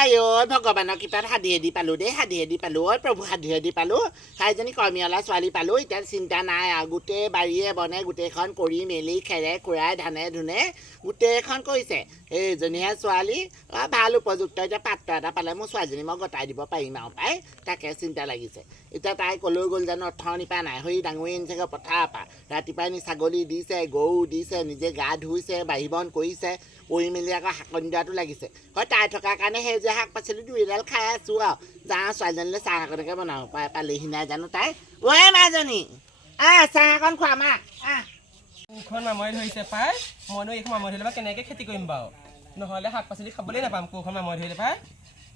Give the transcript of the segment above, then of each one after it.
আই ঐ ভগৱানৰ কৃপাত হাদিয়েদি পালো দেই হাদিয়েদি পালো ঐ প্ৰভু হাদিয়েদি পালো চাৰিজনী কৰ্মীৱালা ছোৱালী পালো এতিয়া চিন্তা নাই আৰু গোটেই বাৰীয়ে বনে গোটেইখন কৰি মেলি খেৰে খুৰাই ধানে ধুনে গোটেইখন কৰিছে এইজনীহে ছোৱালী ভাল উপযুক্ত এতিয়া পাত্ৰ এটা পালে মোৰ ছোৱালীজনী মই গতাই দিব পাৰিম আৰু পাই তাকে চিন্তা লাগিছে এতিয়া তাই কলৈ গ'ল জানো অথনিৰ পৰা নাই হৈ ডাঙৰি আনিছেগৈ পথাৰৰ পৰা ৰাতিপুৱাই নি ছাগলী দিছে গৰু দিছে নিজে গা ধুইছে বাঢ়ি বন কৰিছে কৰি মেলি আকৌ শাকনি দিয়াটো লাগিছে হয় তাই থকাৰ কাৰণে সেউজীয়া শাক পাচলি দুই এডাল খাই আছোঁ আৰু যাওঁ ছোৱালীজনীলৈ চাহ অকণকে বনাওঁ পালেহি নাই জানো তাই ঐ মাজনী চাহ অকণ খোৱা মা কোৰখন মামৰি ধৰিছে পাই মইনো এইখন মামৰি ধৰিলে বা কেনেকৈ খেতি কৰিম বাৰু নহ'লে শাক পাচলি খাবলৈ নাপাম কোৰখন মামৰি ধৰিলে পাই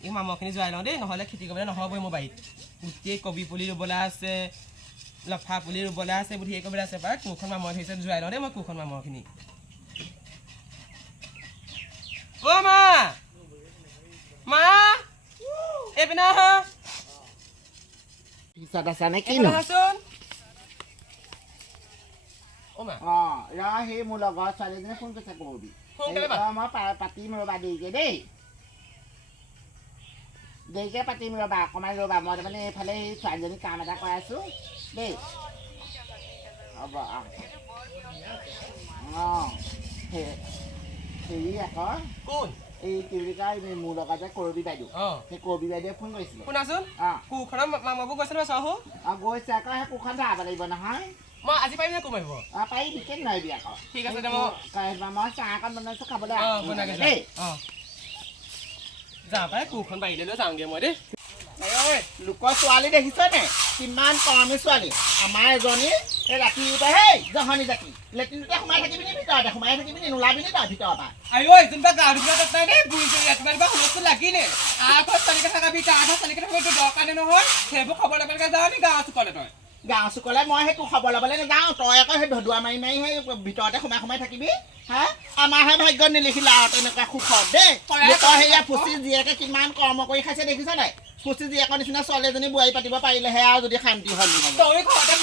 এই মামৰখিনি যোৱাই লওঁ দেই নহ'লে খেতি কৰিবলৈ নহ'বই মোৰ বাৰীত গোটেই কবি পুলি ৰুবলৈ আছে লফা পুলি ৰুবলৈ আছে বুদ্ধি কৰিবলৈ আছে পাই কোৰখন মামৰি ধৰিছে যোৱাই লওঁ দেই মই কোৰখন মামৰখিনি অ' মা মা এইপিনে আহা পিছত আছা নে কিনো আহাচোন অ' মা সেই মোৰ লগৰ ছোৱালীজনীয়ে ফোন কৰিছে কৰবি সোনকালে মই পাতিম ৰ'বা দেৰিকে দেই দেৰিকে পাতিম ৰ'বা অকণমান ৰ'বা মই তাৰমানে এইফালে সেই ছোৱালীজনীক কাম এটা কৰাই আছোঁ দেই হ'ব হেৰি আকৌ কোন এই কি বুলি কয় মোৰ লগত যে কৰবী বাইদেউ সেই কৰবী বাইদেৱে ফোন কৰিছিলে শুনাচোন কোৰখনৰ মামৰবোৰ গৈছে নহয় চাওঁ গৈছে আকৌ সেই কোৰখন যাব লাগিব নহয় মই আজি পাৰিম নে কোৰ মাৰিব পাৰিবি কেলে নোৱাৰিবি আকৌ ঠিক আছে মই চাহ অকণ বনাইছোঁ খাবলৈ দেই যা পাই কোৰখন বাৰীলৈ লৈ যাওঁগৈ মই দেই লোকৰ ছোৱালী দেখিছনে কিমান কৰ্মী ছোৱালী আমাৰ এজনী এই ৰাতি হেই জহনী জাতি লেট্ৰিনতে সোমাই থাকিবি নি ভিতৰতে সোমাই থাকিবি নি নোলাবি নি তই ভিতৰৰ পৰা আইঐ যেনিবা গা ধুবলৈ তাত নাই দেই বুঢ়ী কৰি ৰাতিপুৱা হুলস্থুল লাগিলে আগত চালিকা থাকাবি আগত চালিকা থাকিবতো দৰকাৰ নহয় সেইবোৰ খবৰ ল'বলৈ যাওঁ নি গাঁৱৰ চুকলে তই গাঁও চুকলে মই সেই তোৰ খবৰ ল'বলৈ নাযাওঁ তই আকৌ সেই ধদুৱা মাৰি মাৰি সেই ভিতৰতে সোমাই থাকিবি হা আমাৰহে ভাগ্য নিলিখিলা আৰু তেনেকুৱা সুখত দেই লোকৰ সেয়া ফুচি জীয়েকে কিমান কৰ্ম কৰি খাইছে দেখিছ নাই ফুচি জীয়েকৰ নিচিনা ছোৱালী এজনী বোৱাৰী পাতিব পাৰিলেহে আৰু যদি শান্তি হ'ল তই ঘৰতে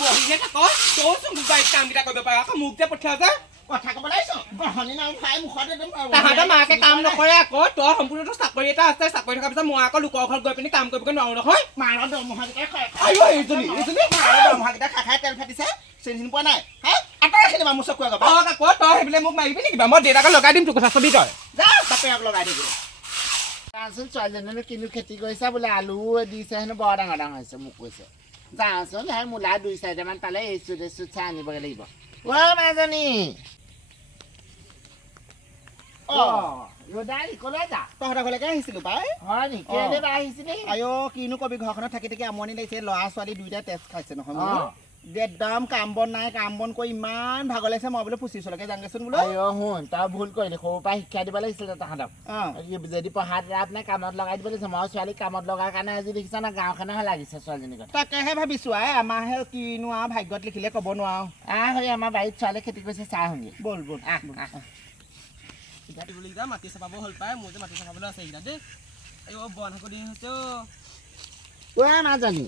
বহিহে থাক তই বাৰীত কামকেইটা কৰিব পাৰ আকৌ মোক যে পঠিয়াও যে কথা ক'ব লাগিছ গহনি নাম খাই মুখত তাহাঁতৰ মাকে কাম নকৰে আকৌ তই সম্পূৰ্ণটো চাকৰি এটা আছে চাকৰি থকাৰ পিছত মই আকৌ লোকৰ ঘৰত গৈ পিনি কাম কৰিবগৈ নোৱাৰো নহয় মাৰৰ দৰমহাকেইটা খাই দৰমহাকেইটা খাই তেল ফাটিছে চিনি পোৱা নাই হা আঁতৰাই খেলিব মোৰ চকুৱে আগত আকৌ তই সেইবিলাক মোক মাৰিবি নেকি মই দেউতাকে লগাই দিম তোৰ কথা ছবি তই যা বাপেৰক লগাই দিবি যাচোন ছোৱালীজনীনো কিনো খেতি কৰিছে বোলে আলু দিছে হেনো বৰ ডাঙৰ ডাঙৰ হৈছে মোক কৈছে যাওঁচোন সেই মূলা 2-4টামান পালে এইচুট চাই আনিবগৈ লাগিব মাজনী ৰদাই কলৈ যা তহঁতৰ ঘৰলৈকে আহিছিলো পাই হয় নেকি কেলে বা আহিছিলি আইঅ কিনো কবি ঘৰখনত থাকি থাকি আমনি লাগিছে ল'ৰা ছোৱালী দুইটাই তেজ খাইছে নহয় একদম কাম বন নাই কাম বন কৰি ইমান ভাগৰ লাগিছে মই বোলো পুচিচলৈকে যাওঁগেচোন বোলো শুন তই ভুল কৰিলি সৰুৰ পৰা শিক্ষা দিব লাগিছিলে তাহাঁতক যদি পঢ়াত ৰাপ নাই কামত লগাই দিব লাগিছে মই ছোৱালী কামত লগাৰ কাৰণে আজি দেখিছ না গাঁওখনহে লাগিছে ছোৱালীজনীৰ কথা তাকেহে ভাবিছো আমাৰহে কিনো আৰু ভাগ্যত লিখিলে ক'ব নোৱাৰো হৈ আমাৰ বাৰীত ছোৱালীয়ে খেতি কৰিছে চাহ শুনি ব'ল ব'ল মাটি চপাব হ'ল পাই মোৰ যে মাটি চপাবলৈ আছে এইকেইটা দেই এই বন শাকনি হৈছে মাজনী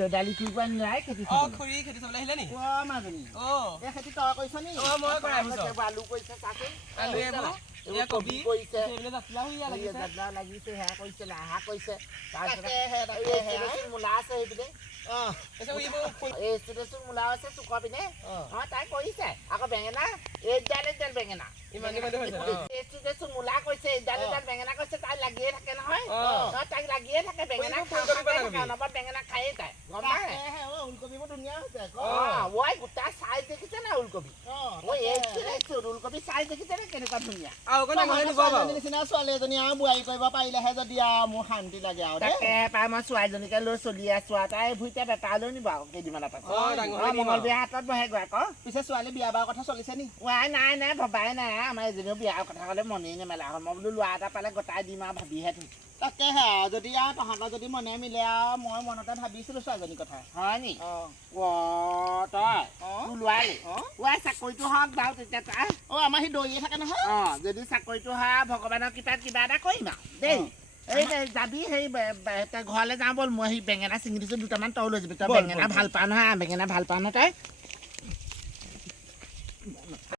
ৰদালি কি কোৱা নাই খেতি খুৰী খেতি চাবলৈ আহিলে নি মাজনী এই খেতি তই কৰিছ নি মই কৰা আলু কৰিছে চাচোন আলু কবি কৰিছে লাগিছে সেয়া কৰিছে লাহা কৰিছে তাৰপিছত মূলা আছে সেইপিনে মূলা আছে চুকৰ পিনে তাই কৰিছে আকৌ বেঙেনা এইডাল বেঙেনা মূলা কৰিছে এইডাল বেঙেনা কৰিছে তাই লাগিয়ে থাকে নহয় তাইক লাগিয়ে থাকে বেঙেনা অনবৰত বেঙেনা খায়েই তাই গম পাই ওলকবিবোৰ ধুনীয়া হৈছে গোটা চাইজ দেখিছে না ওলকবি ওলকবি চাইজ দেখিছে নে কেনেকুৱা ধুনীয়া নিচিনা ছোৱালী এজনী আৰু বোৱাৰী কৰিব পাৰিলেহে যদি আৰু মোৰ শান্তি লাগে আৰু তাকে পাই মই ছোৱালীজনীকে লৈ চলি আছো আৰু তাই ভুইতে বেপাৰ লৈ নিব আৰু কেইদিনমানৰ পাছত মঙল বিয়া হাতত বহে গৈ আকৌ পিছে ছোৱালী বিয়া বাৰ কথা চলিছে নি নাই ভবাই নাই আমাৰ এজনীও বিয়াৰ কথা ক'লে মনেই নেমেলা হ'ল মই বোলো ল'ৰা এটা পালে গোটাই দিম আৰু ভাবিহে থৈছো তাকেহে আৰু যদি আৰু তহঁতৰ যদি মনে মিলে আৰু মই মনতে ভাবিছিলো ছোৱালীজনীৰ কথা হয় নি তই লোৱালি চাকৰিটো হওক বাৰু তেতিয়া তাই আমাৰ সি দৌৰিয়ে থাকে নহয় যদি চাকৰিটো হয় ভগৱানৰ কৃপাত কিবা এটা কৰিম আৰু দেই এই যাবি সেই ঘৰলৈ যাওঁ ব'ল মই সেই বেঙেনা ছিঙি দিছোঁ দুটামান তই লৈ যাবি তই বেঙেনা ভাল পাওঁ নহয় বেঙেনা ভাল পাওঁ নহয় তই